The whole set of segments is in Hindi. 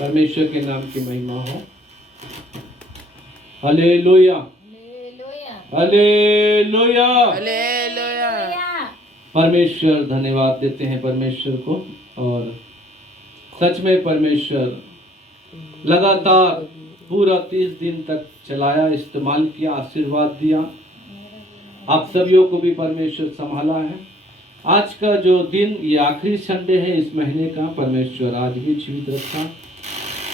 परमेश्वर के नाम की महिमा हो। Hallelujah, hallelujah, hallelujah. परमेश्वर धन्यवाद देते हैं परमेश्वर को। और सच में परमेश्वर लगातार पूरा 30 दिन तक चलाया, इस्तेमाल किया, आशीर्वाद दिया। आप सभी को भी परमेश्वर संभाला है। आज का जो दिन, ये आखिरी संडे है इस महीने का, परमेश्वर आज भी जीवित रखा।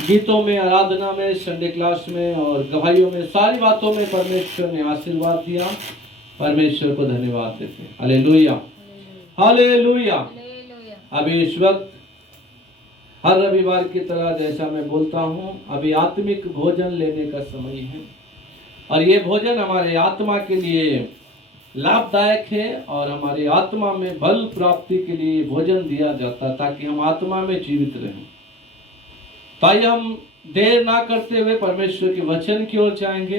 गीतों में, आराधना में, संडे क्लास में और गवाहियों में, सारी बातों में परमेश्वर ने आशीर्वाद दिया। परमेश्वर को धन्यवाद देते हैं। Hallelujah, hallelujah. अभी इस वक्त हर रविवार की तरह जैसा मैं बोलता हूँ, अभी आत्मिक भोजन लेने का समय है और ये भोजन हमारे आत्मा के लिए लाभदायक है और हमारी आत्मा में बल प्राप्ति के लिए भोजन दिया जाता है ताकि हम आत्मा में जीवित रहें। ताई हम देर ना करते हुए परमेश्वर के वचन की ओर जाएंगे।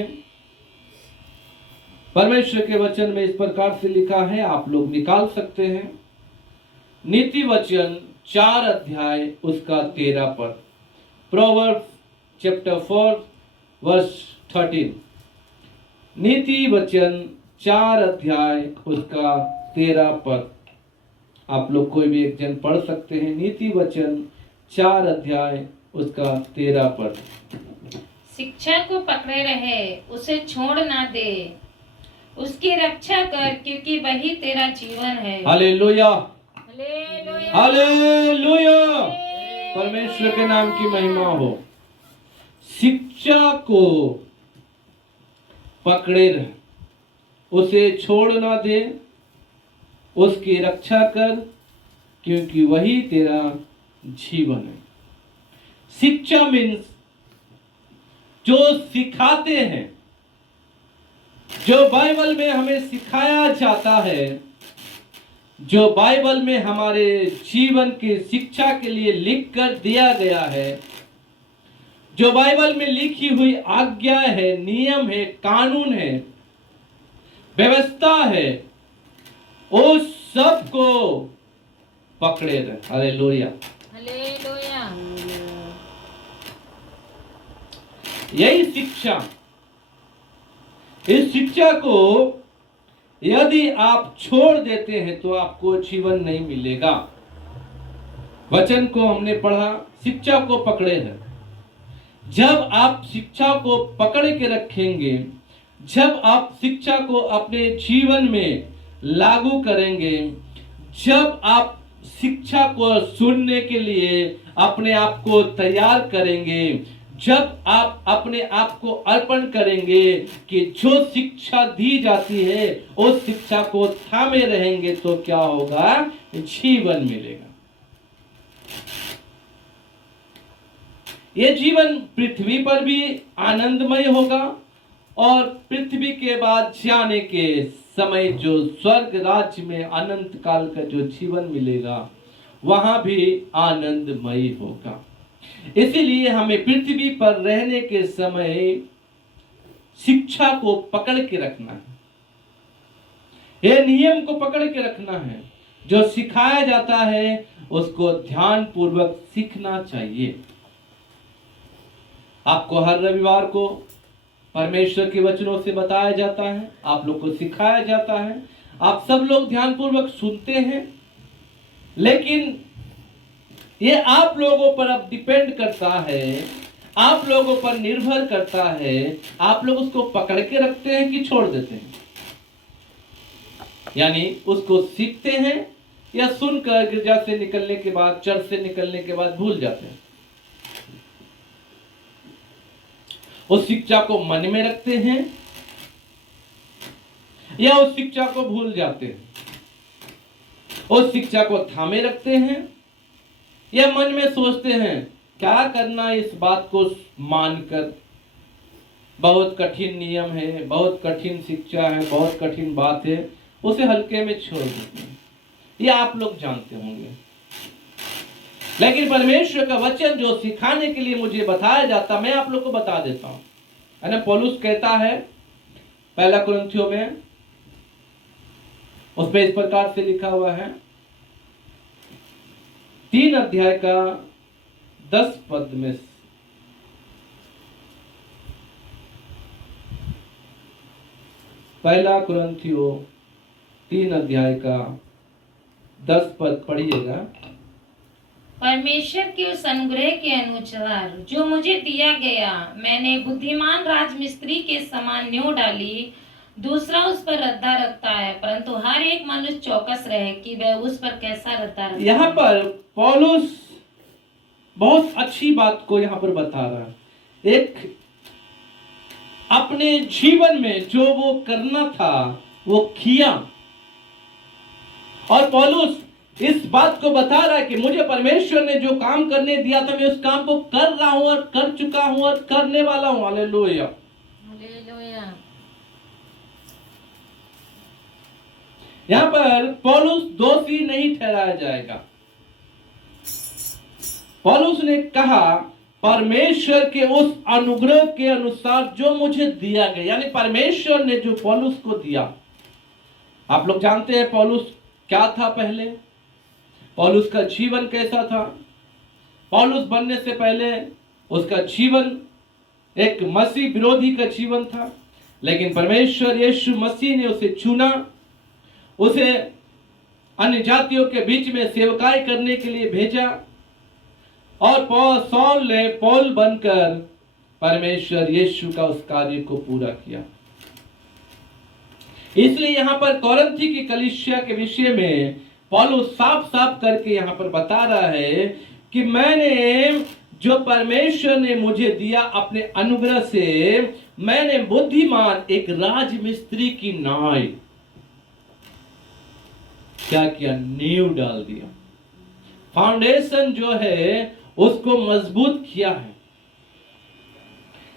परमेश्वर के वचन में इस प्रकार से लिखा है, आप लोग निकाल सकते हैं। नीति वचन 4 अध्याय उसका 13 पद, प्रोवर्ब्स चैप्टर 4 वर्स 13। नीति वचन 4 अध्याय उसका 13 पद। आप लोग कोई भी एक जन पढ़ सकते हैं। नीति वचन 4 अध्याय उसका 13 पद। शिक्षा को पकड़े रहे, उसे छोड़ ना दे, उसकी रक्षा कर, क्योंकि वही तेरा जीवन है। Hallelujah, hallelujah, hallelujah. परमेश्वर के नाम की महिमा हो। शिक्षा को पकड़े रहे, उसे छोड़ ना दे, उसकी रक्षा कर, क्योंकि वही तेरा जीवन है। शिक्षा मीन्स जो सिखाते हैं, जो बाइबल में हमें सिखाया जाता है, जो बाइबल में हमारे जीवन की शिक्षा के लिए लिख कर दिया गया है, जो बाइबल में लिखी हुई आज्ञा है, नियम है, कानून है, व्यवस्था है, वो सब को पकड़े रहे। Hallelujah, hallelujah. यही शिक्षा, इस शिक्षा को यदि आप छोड़ देते हैं तो आपको जीवन नहीं मिलेगा। वचन को हमने पढ़ा, शिक्षा को पकड़े रहे। जब आप शिक्षा को पकड़ के रखेंगे, जब आप शिक्षा को अपने जीवन में लागू करेंगे, जब आप शिक्षा को सुनने के लिए अपने आप को तैयार करेंगे, जब आप अपने आप को अर्पण करेंगे कि जो शिक्षा दी जाती है उस शिक्षा को थामे रहेंगे, तो क्या होगा? जीवन मिलेगा। ये जीवन पृथ्वी पर भी आनंदमय होगा और पृथ्वी के बाद जाने के समय जो स्वर्ग राज्य में अनंत काल का जो जीवन मिलेगा, वहां भी आनंदमय होगा। इसीलिए हमें पृथ्वी पर रहने के समय शिक्षा को पकड़ के रखना है, ये नियम को पकड़ के रखना है। जो सिखाया जाता है उसको ध्यान पूर्वक सीखना चाहिए। आपको हर रविवार को परमेश्वर के वचनों से बताया जाता है, आप लोग को सिखाया जाता है, आप सब लोग ध्यान पूर्वक सुनते हैं, लेकिन ये आप लोगों पर अब डिपेंड करता है, आप लोगों पर निर्भर करता है, आप लोग उसको पकड़ के रखते हैं कि छोड़ देते हैं। यानी उसको सीखते हैं या सुनकर गिरजा से निकलने के बाद, चर्च से निकलने के बाद भूल जाते हैं। उस शिक्षा को मन में रखते हैं या उस शिक्षा को भूल जाते हैं। उस शिक्षा को थामे रखते हैं या मन में सोचते हैं क्या करना इस बात को मानकर, बहुत कठिन नियम है, बहुत कठिन शिक्षा है, बहुत कठिन बात है, उसे हल्के में छोड़ देते हैं। ये आप लोग जानते होंगे। लेकिन परमेश्वर का वचन जो सिखाने के लिए मुझे बताया जाता, मैं आप लोग को बता देता हूं, है ना। पौलुस कहता है पहला कुरिन्थियों में, उस पे इस प्रकार से लिखा हुआ है, 3 अध्याय का 10 पद में पहला कुरिन्थियों 3 अध्याय का 10 पद पढ़िएगा। परमेश्वर के उस अनुग्रह के अनुसार जो मुझे दिया गया, मैंने बुद्धिमान राजमिस्त्री के समान नींव डाली, दूसरा उस पर रद्दा रखता है, परंतु हर एक मनुष्य चौकस रहे कि वह उस पर कैसा रद्दा रखता है। यहाँ पर पौलुस बहुत अच्छी बात को यहाँ पर बता रहा है। एक अपने जीवन में जो वो करना था वो किया, और पौलुस इस बात को बता रहा है कि मुझे परमेश्वर ने जो काम करने दिया था मैं उस काम को कर रहा हूं और कर चुका हूं और करने वाला हूं। Hallelujah, hallelujah. यहां पर पौलुस दोषी नहीं ठहराया जाएगा। पौलुस ने कहा परमेश्वर के उस अनुग्रह के अनुसार जो मुझे दिया गया, यानी परमेश्वर ने जो पौलुस को दिया। आप लोग जानते हैं पौलुस क्या था पहले, पौलुस का जीवन कैसा था। पौलुस बनने से पहले उसका जीवन एक मसीह विरोधी का जीवन था, लेकिन परमेश्वर यीशु मसीह ने उसे चुना, उसे अन्य जातियों के बीच में सेवकाई करने के लिए भेजा, और सौल ने पौल बनकर परमेश्वर यीशु का उस कार्य को पूरा किया। इसलिए यहां पर कोरिन्थी की कलीसिया के विषय में पौलुस साफ साफ करके यहां पर बता रहा है कि मैंने जो परमेश्वर ने मुझे दिया अपने अनुग्रह से, मैंने बुद्धिमान एक राजमिस्त्री की नाई क्या किया, नींव डाल दिया। फाउंडेशन जो है उसको मजबूत किया है,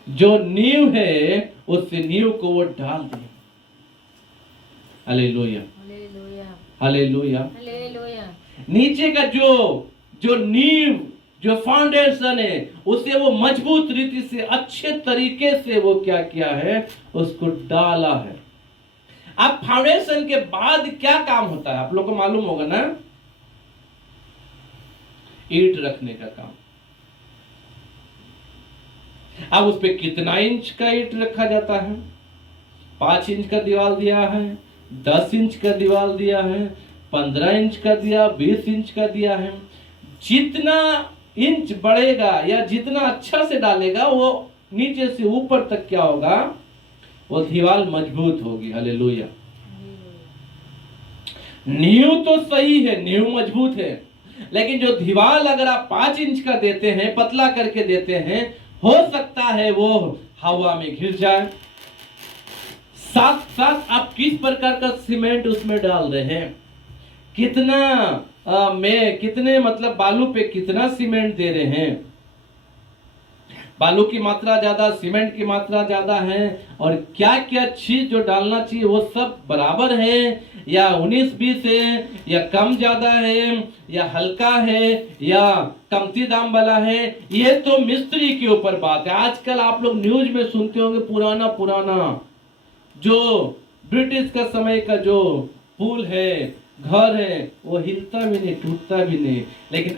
जो नींव है उस नींव को वो डाल दिया। Hallelujah, hallelujah, hallelujah. नीचे का जो नींव, जो फाउंडेशन है, उसे वो मजबूत रीति से अच्छे तरीके से वो क्या किया है, उसको डाला है। अब फाउंडेशन के बाद क्या काम होता है आप लोग को मालूम होगा ना, ईंट रखने का काम। अब उस पे कितना इंच का ईंट रखा जाता है, 5 इंच का दीवार दिया है, 10 इंच का दीवार दिया है, 15 इंच का दिया, 20 इंच का दिया है। जितना इंच बढ़ेगा या जितना अच्छा से डालेगा, वो नीचे से ऊपर तक क्या होगा, वो दीवार मजबूत होगी। हालेलुया। नींव तो सही है, नींव मजबूत है, लेकिन जो दीवार अगर आप 5 इंच का देते हैं, पतला करके देते हैं, हो सकता है वो हवा में गिर जाए। साथ साथ आप किस प्रकार का सीमेंट उसमें डाल रहे हैं, कितने मतलब बालू पे कितना सीमेंट दे रहे हैं। बालू की मात्रा ज्यादा, सीमेंट की मात्रा ज्यादा है, और क्या क्या चीज जो डालना चाहिए वो सब बराबर है, या 19-20 है, या कम ज्यादा है, या हल्का है, या कमती दाम वाला है, ये तो मिस्त्री के ऊपर बात है। आजकल आप लोग न्यूज में सुनते होंगे पुराना जो ब्रिटिश का समय का जो पुल है, घर है, वो हिलता भी नहीं, टूटता भी नहीं। लेकिन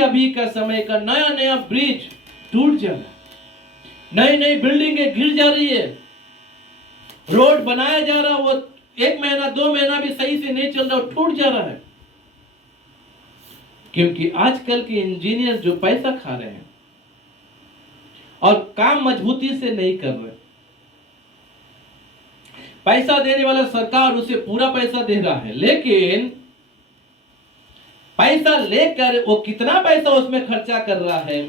अभी का समय का नया ब्रिज टूट जा रहा है, नई बिल्डिंगें गिर जा रही है, रोड बनाया जा रहा, वो 1 महीना 2 महीना भी सही से नहीं चल रहा, टूट जा रहा है। क्योंकि आजकल के इंजीनियर जो पैसा खा रहे हैं और काम मजबूती से नहीं कर रहे। पैसा देने वाला सरकार उसे पूरा पैसा दे रहा है, लेकिन पैसा लेकर वो कितना पैसा उसमें खर्चा कर रहा है,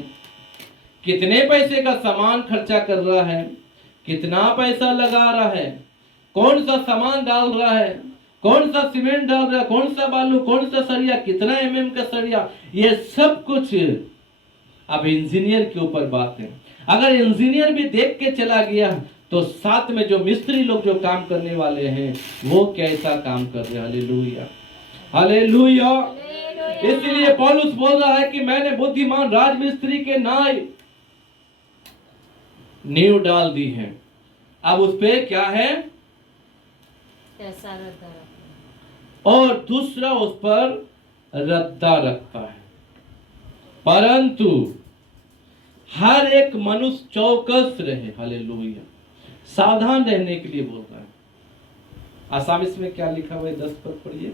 कितने पैसे का सामान खर्चा कर रहा है, कितना पैसा लगा रहा है, कौन सा सामान डाल रहा है, कौन सा सीमेंट डाल रहा है, कौन सा बालू, कौन सा सरिया, कितना mm का सरिया, ये सब कुछ अब इंजीनियर के ऊपर बात है। अगर इंजीनियर भी देख के चला गया तो साथ में जो मिस्त्री लोग जो काम करने वाले हैं वो कैसा काम कर रहे हैं। Hallelujah, hallelujah. इसलिए पौलुस बोल रहा है कि मैंने बुद्धिमान राजमिस्त्री के नाई नींव डाल दी है, अब उस पे क्या है, और दूसरा उस पर रद्दा रखता है। परंतु हर एक मनुष्य चौकस रहे। हालेलुया, सावधान रहने के लिए बोल रहा है। आसामिस में क्या लिखा हुआ है 10 पर पढ़िए।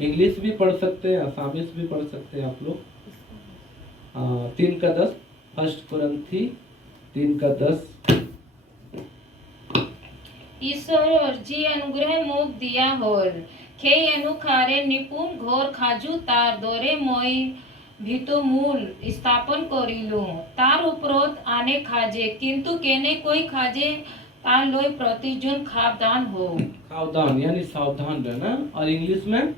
इंग्लिश भी पढ़ सकते हैं, आसामिस भी पढ़ सकते हैं आप लोग। 3 का 10, 1 कुरिन्थी 3 का 10। ईश्वर जी अनुग्रह मुख दिया होल खेई अनुखारे निपुण घोर खाजू तार दोरे मोई भीतो मूल स्थापन करिलु तार उपरोत आने खाजे किंतु केने कोई खाजे तार लोई प्रतिजुन खावदान हो। सावधान यानी सावधान रहना, और इंग्लिश में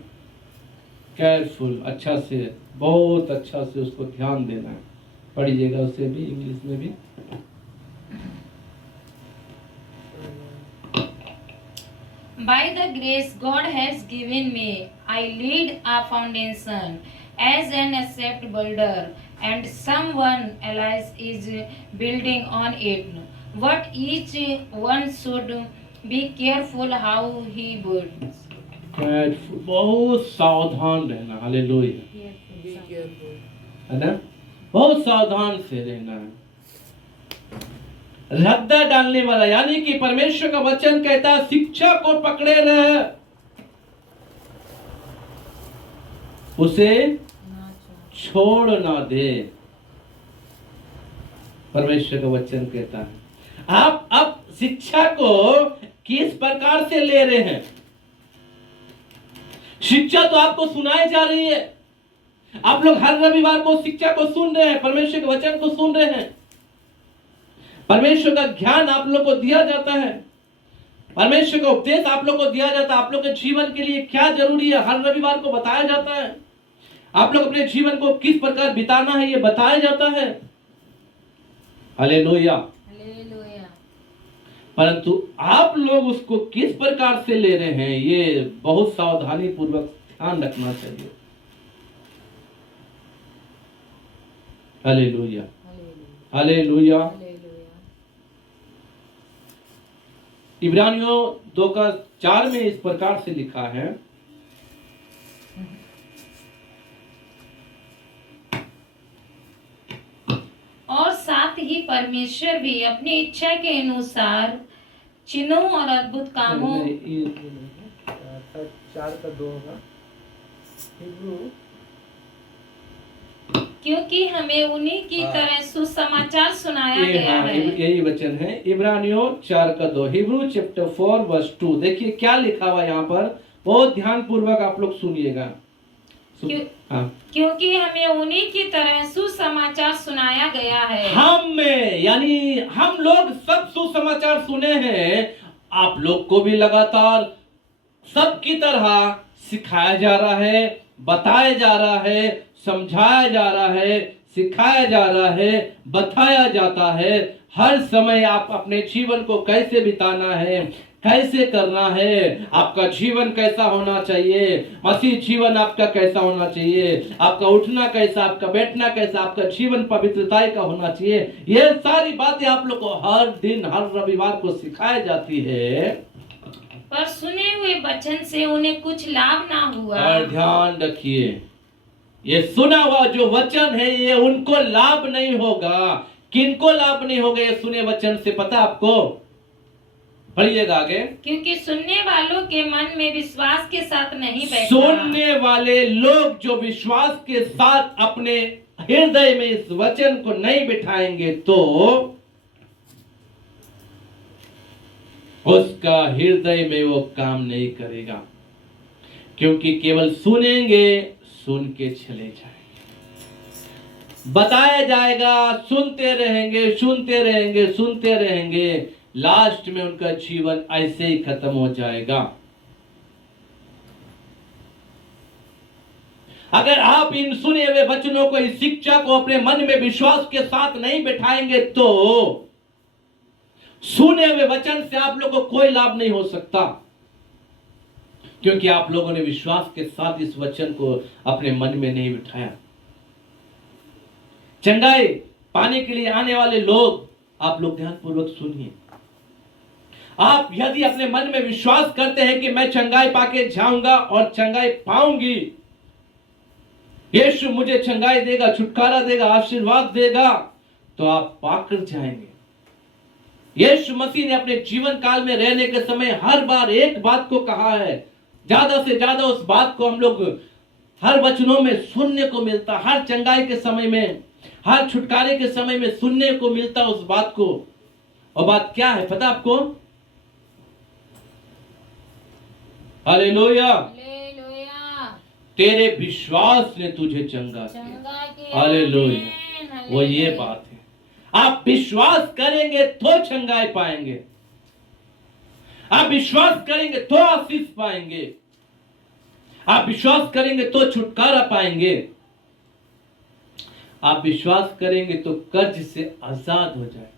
केयरफुल, अच्छा से, बहुत अच्छा से उसको ध्यान देना है। पढ़िएगा उसे भी इंग्लिश में भी। By the grace God has given me, I lead a foundation as an accept builder, and someone else is building on it. What each one should be careful how he builds. Careful, बहुत सावधान रहना। हालेलुया, है ना, बहुत सावधान से रहना है। रद्दा डालने वाला, यानी कि परमेश्वर का वचन कहता है शिक्षा को पकड़े रहे, उसे छोड़ ना दे। परमेश्वर का वचन कहता है। आप अब शिक्षा को किस प्रकार से ले रहे हैं? शिक्षा तो आपको सुनाई जा रही है, आप लोग हर रविवार को शिक्षा को सुन रहे हैं, परमेश्वर के वचन को सुन रहे हैं, परमेश्वर का ज्ञान आप लोग को दिया जाता है, परमेश्वर का उपदेश आप लोग को दिया जाता है। आप लोग के जीवन के लिए क्या जरूरी है हर रविवार को बताया जाता है। आप लोग अपने जीवन को किस प्रकार बिताना है ये बताया जाता है। Hallelujah, hallelujah. परंतु आप लोग उसको किस प्रकार से ले रहे हैं ये बहुत सावधानी पूर्वक ध्यान रखना चाहिए। Hallelujah, hallelujah. इब्रानियों 2:4 में इस प्रकार से लिखा है, और साथ ही परमेश्वर भी अपनी इच्छा के अनुसार चिन्हों और अद्भुत कामों 4 का 2 होगा। क्योंकि हमें उन्हीं की तरह सुसमाचार सुनाया गया है। यही वचन है इब्रानियों 4 का 2, हिब्रू चैप्टर 4 वर्स 2। देखिए क्या लिखा हुआ यहाँ पर, बहुत ध्यान पूर्वक आप लोग सुनिएगा। क्योंकि हमें उन्हीं की तरह सुसमाचार सुनाया गया है। हम यानी हम लोग सब सुसमाचार सुने हैं, आप लोग को भी लगातार सबकी तरह सिखाया जा रहा है, बताया जा रहा है, समझाया जा रहा है, सिखाया जा रहा है, बताया जाता है। हर समय आप अपने जीवन को कैसे बिताना है, कैसे करना है, आपका जीवन कैसा होना चाहिए, मसीह जीवन आपका कैसा होना चाहिए, आपका उठना कैसा, आपका बैठना कैसा, आपका जीवन पवित्रता का होना चाहिए। ये सारी बातें आप लोग को हर दिन हर रविवार को सिखाई जाती है। पर सुने हुए वचन से उन्हें कुछ लाभ ना हुआ। और ध्यान रखिए, ये सुना हुआ जो वचन है ये उनको लाभ नहीं होगा। किनको लाभ नहीं होगा ये सुने वचन से, पता आपको? पढ़िएगा आगे। क्योंकि सुनने वालों के मन में विश्वास के साथ नहीं बैठा। सुनने वाले लोग जो विश्वास के साथ अपने हृदय में इस वचन को नहीं बिठाएंगे तो उसका हृदय में वो काम नहीं करेगा। क्योंकि केवल सुनेंगे, सुन के चले जाएंगे, बताया जाएगा, सुनते रहेंगे, सुनते रहेंगे, सुनते रहेंगे, लास्ट में उनका जीवन ऐसे ही खत्म हो जाएगा। अगर आप इन सुने हुए वचनों को, इस शिक्षा को अपने मन में विश्वास के साथ नहीं बिठाएंगे तो सुने हुए वचन से आप लोगों को कोई लाभ नहीं हो सकता। क्योंकि आप लोगों ने विश्वास के साथ इस वचन को अपने मन में नहीं बिठाया। चंगाई पाने के लिए आने वाले लोग, आप लोग ध्यानपूर्वक सुनिए। आप यदि अपने मन में विश्वास करते हैं कि मैं चंगाई पाके जाऊंगा और चंगाई पाऊंगी, यीशु मुझे चंगाई देगा, छुटकारा देगा, आशीर्वाद देगा, तो आप पाकर जाएंगे। यीशु मसीह ने अपने जीवन काल में रहने के समय हर बार एक बात को कहा है, ज्यादा से ज्यादा उस बात को हम लोग हर वचनों में सुनने को मिलता, हर चंगाई के समय में, हर छुटकारे के समय में सुनने को मिलता उस बात को। और बात क्या है पता आपको? हालेलुया, तेरे विश्वास ने तुझे चंगा किया। हालेलुया, वो ये बात है। आप विश्वास करेंगे तो चंगाई पाएंगे, आप विश्वास करेंगे तो आशीष पाएंगे, आप विश्वास करेंगे तो छुटकारा पाएंगे, आप विश्वास करेंगे तो कर्ज से आजाद हो जाएंगे,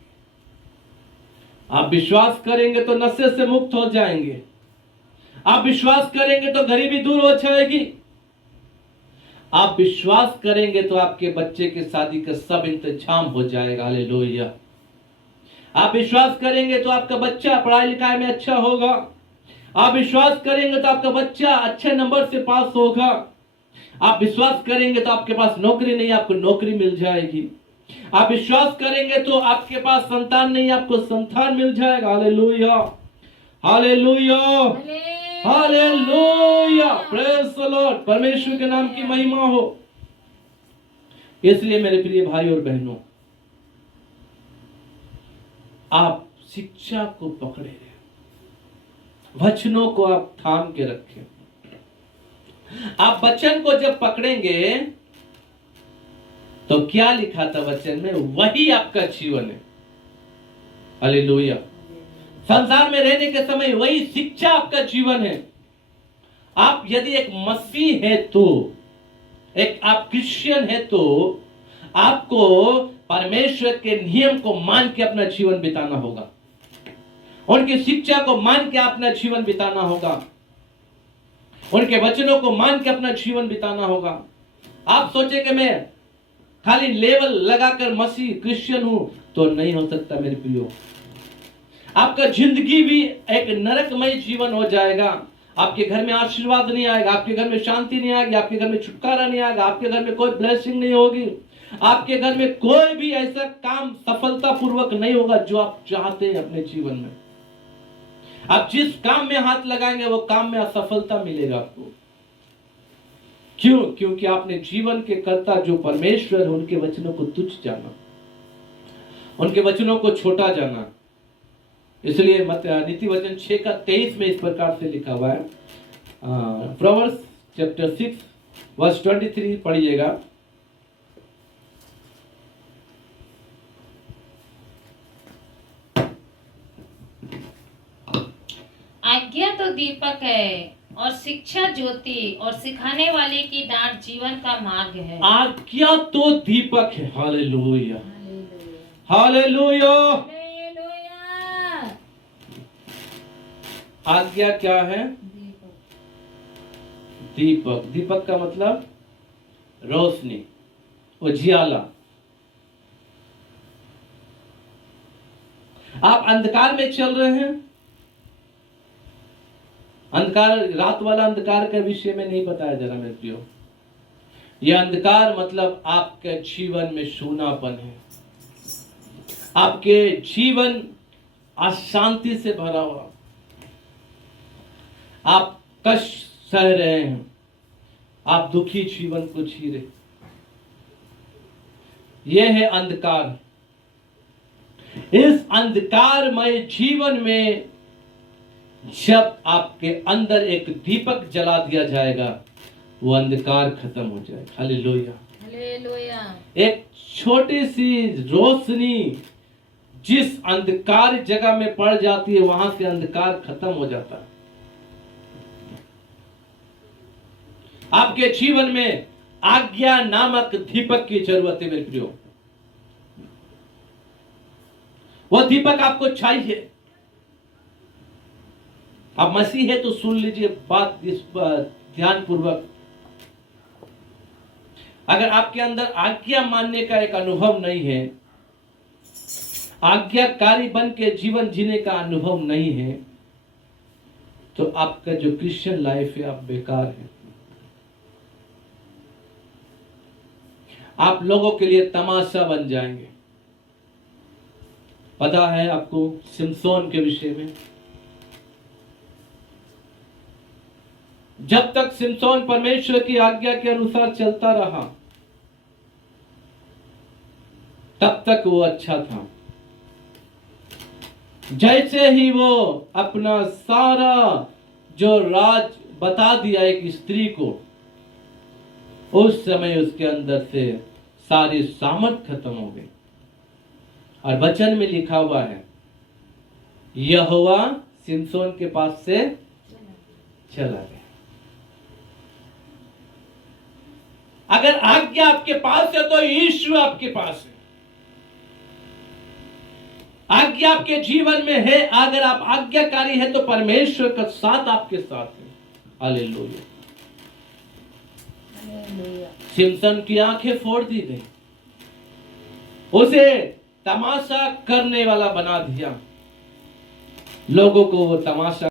आप विश्वास करेंगे तो नशे से मुक्त हो जाएंगे, आप विश्वास करेंगे तो गरीबी दूर हो जाएगी, आप विश्वास करेंगे तो आपके बच्चे के शादी का सब इंतजाम हो जाएगा। हालेलुया, आप विश्वास करेंगे तो आपका बच्चा पढ़ाई लिखाई में अच्छा होगा, आप विश्वास करेंगे तो आपका बच्चा अच्छे नंबर से पास होगा, आप विश्वास करेंगे तो आपके पास नौकरी नहीं, आपको नौकरी मिल जाएगी, आप विश्वास करेंगे तो आपके पास संतान नहीं, आपको संतान मिल जाएगा। Hallelujah, hallelujah, hallelujah, praise the Lord, परमेश्वर के नाम की महिमा हो। इसलिए मेरे प्रिय भाई और बहनों, आप शिक्षा को पकड़े रहे, वचनों को आप थाम के रखें। आप वचन को जब पकड़ेंगे तो क्या लिखा था वचन में, वही आपका जीवन है। हालेलुया, संसार में रहने के समय वही शिक्षा आपका जीवन है। आप यदि एक मसीह है तो, एक आप क्रिश्चियन है तो आपको परमेश्वर के नियम को मान के अपना जीवन बिताना होगा, उनकी शिक्षा को मान के अपना जीवन बिताना होगा, उनके वचनों को मान के अपना जीवन बिताना होगा। आप सोचे कि मैं खाली लेवल लगाकर मसीह क्रिश्चियन हूं तो नहीं हो सकता मेरे प्रियो। आपका जिंदगी भी एक नरकमय जीवन हो जाएगा, आपके घर में आशीर्वाद नहीं आएगा, आपके घर में शांति नहीं आएगी, आपके घर में छुटकारा नहीं आएगा, आपके घर में कोई ब्लेसिंग नहीं होगी, आपके घर में कोई भी ऐसा काम सफलता पूर्वक नहीं होगा जो आप चाहते हैं अपने जीवन में। आप जिस काम में हाथ लगाएंगे वो काम में असफलता मिलेगा आपको। क्यों? क्योंकि आपने जीवन के कर्ता जो परमेश्वर है उनके वचनों को तुच्छ जाना, उनके वचनों को छोटा जाना। इसलिए नीति वचन 6:23 में इस प्रकार से लिखा हुआ है, प्रोवर्ब्स चैप्टर 6 वर्स 23 पढ़िएगा। आज्ञा तो दीपक है और शिक्षा ज्योति, और सिखाने वाले की डांट जीवन का मार्ग है। आज्ञा तो दीपक है। हालेलुया, हालेलुया, आज्ञा क्या है? दीपक। दीपक का मतलब रोशनी, उजियाला। आप अंधकार में चल रहे हैं, अंधकार, रात वाला अंधकार के विषय में नहीं बताया जा रहा मेरे प्रियो। यह अंधकार मतलब आपके जीवन में सूनापन है, आपके जीवन अशांति से भरा हुआ, आप कष्ट सह रहे हैं, आप दुखी जीवन को जी रहे। यह है अंधकार। इस अंधकारमय जीवन में जब आपके अंदर एक दीपक जला दिया जाएगा वो अंधकार खत्म हो जाएगा। Hallelujah, hallelujah. एक छोटी सी रोशनी जिस अंधकार जगह में पड़ जाती है वहां से अंधकार खत्म हो जाता है। आपके जीवन में आज्ञा नामक दीपक की जरूरत है मेरे प्रियो। वो दीपक आपको चाहिए। आप मसीह है तो सुन लीजिए बात इस ध्यान पूर्वक। अगर आपके अंदर आज्ञा मानने का एक अनुभव नहीं है, आज्ञाकारी बन के जीवन जीने का अनुभव नहीं है, तो आपका जो क्रिश्चियन लाइफ है आप बेकार है। आप लोगों के लिए तमाशा बन जाएंगे। पता है आपको सिमसोन के विषय में? जब तक सिमसोन परमेश्वर की आज्ञा के अनुसार चलता रहा तब तक वो अच्छा था। जैसे ही वो अपना सारा जो राज बता दिया एक स्त्री को, उस समय उसके अंदर से सारी सामर्थ खत्म हो गई। और वचन में लिखा हुआ है, यहोवा सिमसोन के पास से चला गया। अगर आज्ञा आपके पास है तो यीशु आपके पास है। आज्ञा आपके जीवन में है, अगर आप आज्ञाकारी है तो परमेश्वर का साथ आपके साथ है। हालेलुया। सिमसन की आंखें फोड़ दी गई, उसे तमाशा करने वाला बना दिया। लोगों को वो तमाशा